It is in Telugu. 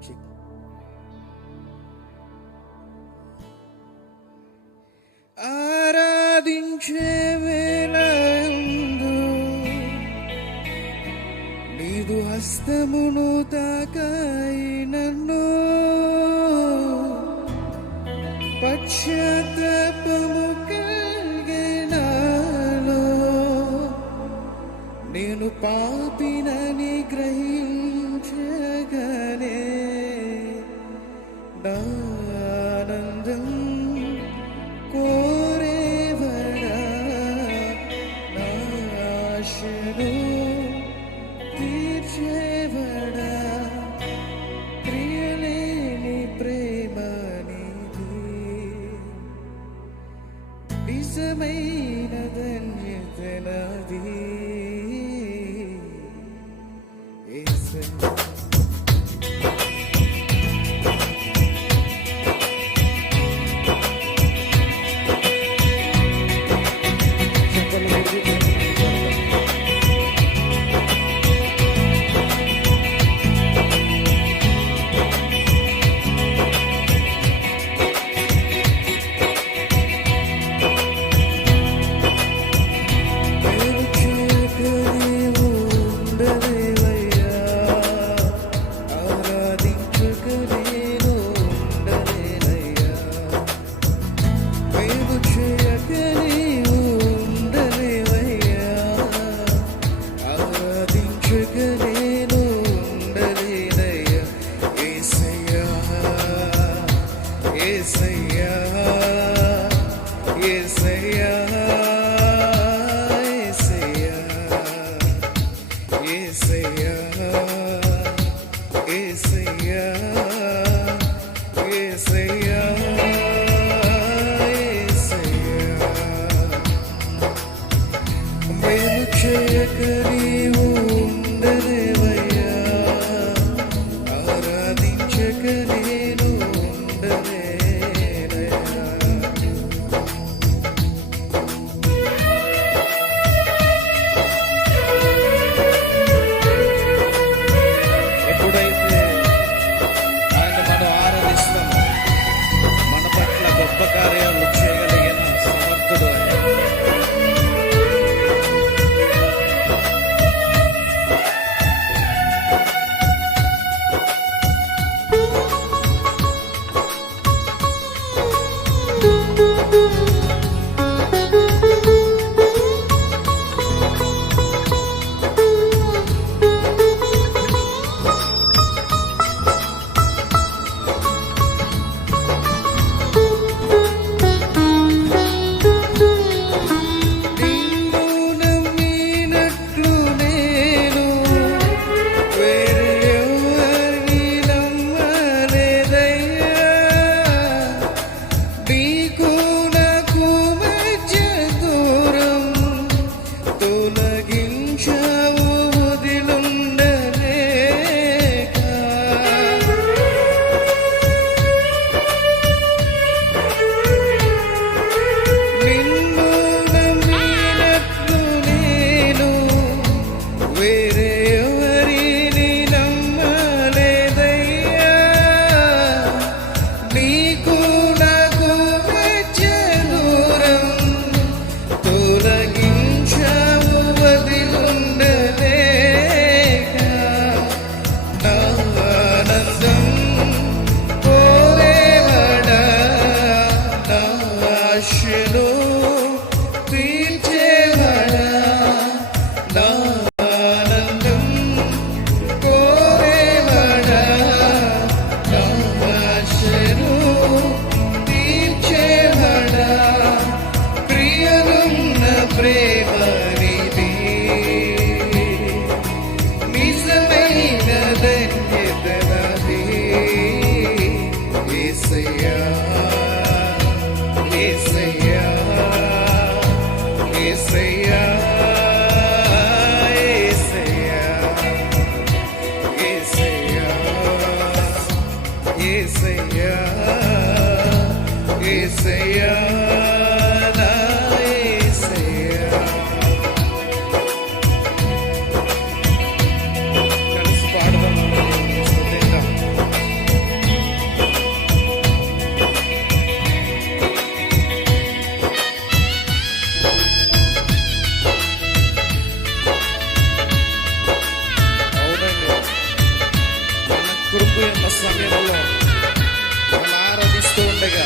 object. ఆరాధించే వేళందు నీదు హస్తమును తాకాయి నన్ను పక్ష నానందం కోరేవడా నాశను తీర్చేవడా ప్రియలేని ప్రేమ నిజమై కృప యొక్క సమయంలో ఆరాధిస్తూ ఉండగా